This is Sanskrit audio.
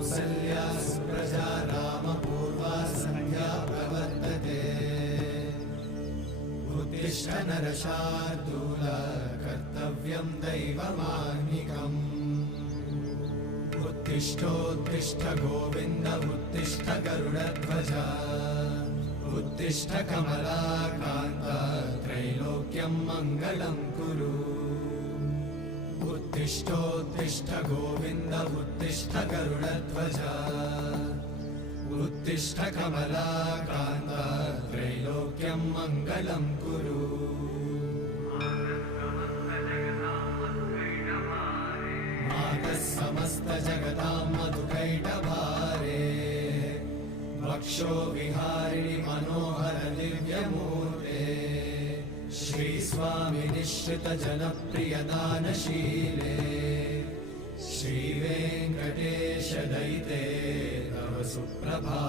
कौसल्या सुप्रजा रामपूर्वा सन्ध्या प्रवर्तते उत्तिष्ठ नरशार्दूल कर्तव्यं दैवमाह्निकम् उत्तिष्ठोत्तिष्ठ गोविन्द उत्तिष्ठ गरुडध्वज उत्तिष्ठ कमलाकान्त त्रैलोक्यं मङ्गलं कुरु उत्तिष्ठोत्तिष्ठ गोविन्द उत्तिष्ठ गरुडध्वज उत्तिष्ठ कमलाकान्त त्रैलोक्यं मङ्गलं कुरु मातः समस्त जगतां मधुकैटभारे वक्षो विहारिणि मनोहर दिव्यमूर्ते श्रीस्वामि निश्रित जनप्रिय दानशीले श्रीवेङ्कटेश दयिते तव सुप्रभातम्।